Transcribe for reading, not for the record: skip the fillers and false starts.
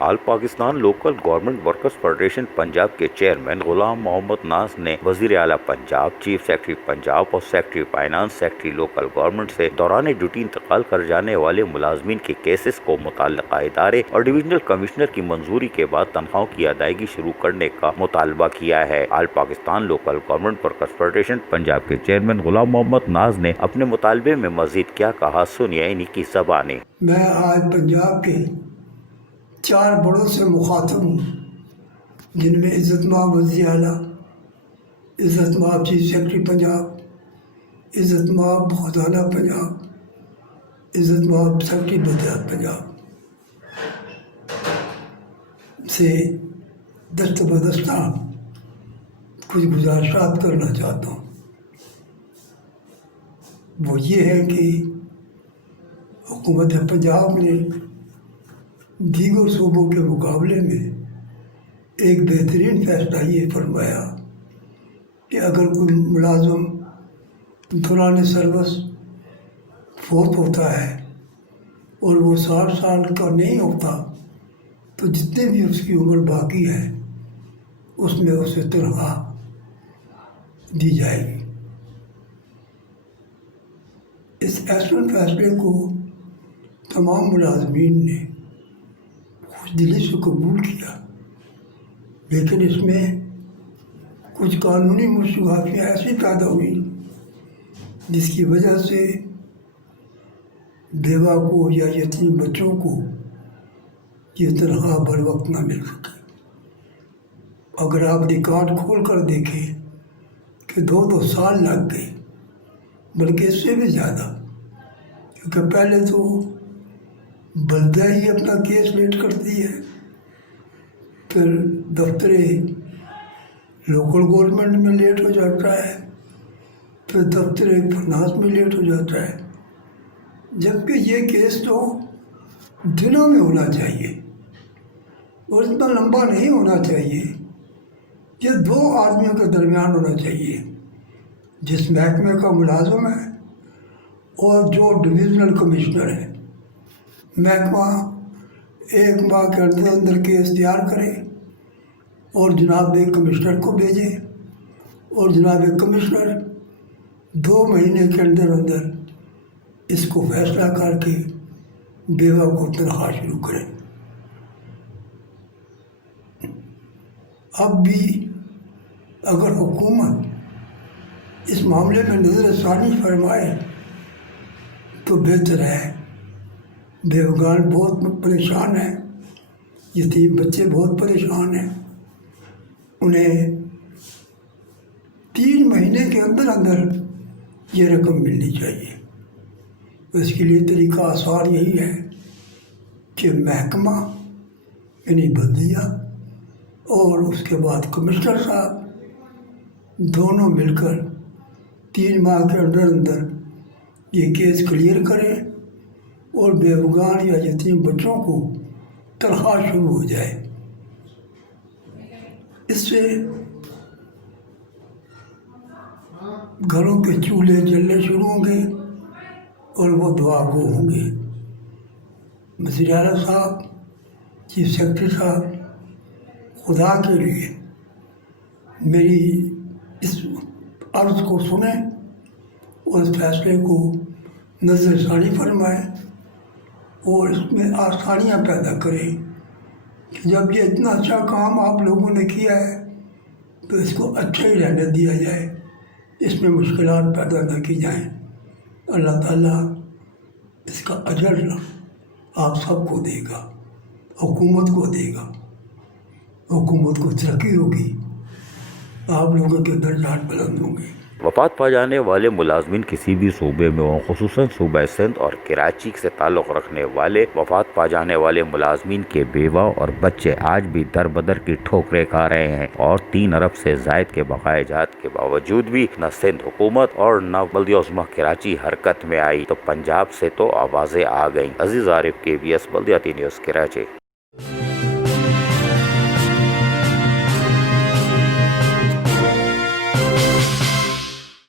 آل Pakistan local government workers federation Punjab کے chairman Ghulam محمد ناز نے وزیر اعلیٰ پنجاب، چیف سیکرٹری پنجاب اور secretary finance, secretary local government سے دوران ڈیوٹی انتقال کر جانے والے ملازمین کے کیسز کو متعلقہ ادارے اور ڈویژنل کمشنر کی منظوری کے بعد تنخواہوں کی ادائیگی شروع کرنے کا مطالبہ کیا ہے۔ All Pakistan local government workers federation Punjab کے چیئرمین غلام محمد ناز نے اپنے مطالبے میں مزید کیا کہا، سنیے انہی کی زبانیں۔ میں آج پنجاب کے 4 بڑوں سے مخاطب ہوں، جن میں عزت مآب وزیر اعلیٰ، عزت مآب چیف سیکرٹری پنجاب، عزت مآب خزانہ پنجاب، عزت مآب سیکرٹری بلدیات پنجاب سے دست بدستہ کچھ گزارشات کرنا چاہتا ہوں۔ وہ یہ ہے کہ حکومت پنجاب نے دیگر صوبوں کے مقابلے میں ایک بہترین فیصلہ یہ فرمایا کہ اگر کوئی ملازم دوران سروس فوت ہوتا ہے اور وہ 60 سال کا نہیں ہوتا تو جتنے بھی اس کی عمر باقی ہے اس میں اسے تنخواہ دی جائے گی۔ اس اہم فیصلے کو تمام ملازمین نے خوش دلی سے قبول کیا، لیکن اس میں کچھ قانونی مشکلاتیں ایسی پیدا ہوئی جس کی وجہ سے بیوہ کو یا یتیم بچوں کو یہ تنخواہ بر وقت نہ مل سکے۔ اگر آپ ریکارڈ کھول کر دیکھیں کہ 2 سال لگ گئے، بلکہ اس سے بھی زیادہ، کیونکہ پہلے تو بلدہ ہی اپنا کیس لیٹ کرتی ہے، پھر دفتر لوکل گورنمنٹ میں لیٹ ہو جاتا ہے، پھر دفتر فائنانس میں لیٹ ہو جاتا ہے، جبکہ یہ کیس تو دنوں میں ہونا چاہیے اور اتنا لمبا نہیں ہونا چاہیے۔ یہ 2 آدمیوں کے درمیان ہونا چاہیے، جس محکمے کا ملازم ہے اور جو ڈویژنل کمشنر ہے۔ محکمہ 1 ماہ کے اندر اندر کیس تیار کرے اور جناب کمشنر کو بھیجے، اور جناب کمشنر 2 مہینے کے اندر اندر اس کو فیصلہ کر کے بیوہ کو تنخواہ شروع کرے۔ اب بھی اگر حکومت اس معاملے میں نظر ثانی فرمائے تو بہتر ہے۔ بیوگان بہت پریشان ہیں، یتیم بچے بہت پریشان ہیں، انہیں 3 مہینے کے اندر اندر یہ رقم ملنی چاہیے۔ اس کے لیے طریقہ آسان یہی ہے کہ محکمہ یعنی بلدیہ اور اس کے بعد کمشنر صاحب دونوں مل کر 3 ماہ کے اندر اندر یہ کیس کلیئر کریں اور بیوگان یا یتیم بچوں کو تنخواہ شروع ہو جائے۔ اس سے گھروں کے چولہے جلنے شروع ہوں گے اور وہ دعا گو ہوں گے۔ وزیر اعلیٰ صاحب، چیف سیکرٹری صاحب، خدا کے لیے میری اس عرض کو سنیں اور اس فیصلے کو نظر ثانی فرمائیں اور اس میں آسانیاں پیدا کریں کہ جب یہ اتنا اچھا کام آپ لوگوں نے کیا ہے تو اس کو اچھا ہی رہنے دیا جائے، اس میں مشکلات پیدا نہ کی جائیں۔ اللہ تعالیٰ اس کا اجر آپ سب کو دے گا، حکومت کو دے گا، حکومت کو ترقی ہوگی، آپ لوگوں کے درجات بلند ہوں گے۔ وفات پا جانے والے ملازمین کسی بھی صوبے میں ہوں، خصوصاً صوبہ سندھ اور کراچی سے تعلق رکھنے والے وفات پا جانے والے ملازمین کے بیوہ اور بچے آج بھی در بدر کی ٹھوکریں کھا رہے ہیں، اور 3 ارب سے زائد کے بقائے جات کے باوجود بھی نہ سندھ حکومت اور نہ بلدیہ عظمیٰ کراچی حرکت میں آئی، تو پنجاب سے تو آوازیں آ گئیں۔ عزیز عارف، KBS بلدیاتی نیوز، کراچی۔